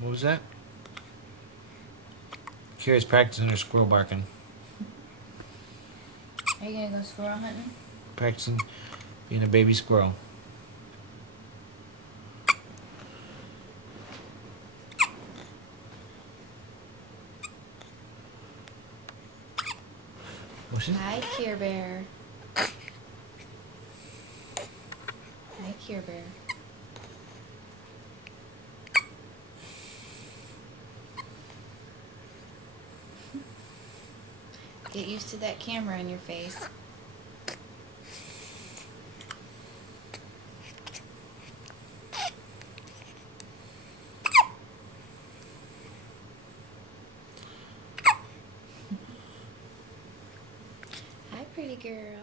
What was that? Kira's practicing her squirrel barking. Are you gonna go squirrel hunting? Practicing being a baby squirrel. What's it? Hi, Care Bear. Hi, Care Bear. Get used to that camera in your face. Hi, pretty girl.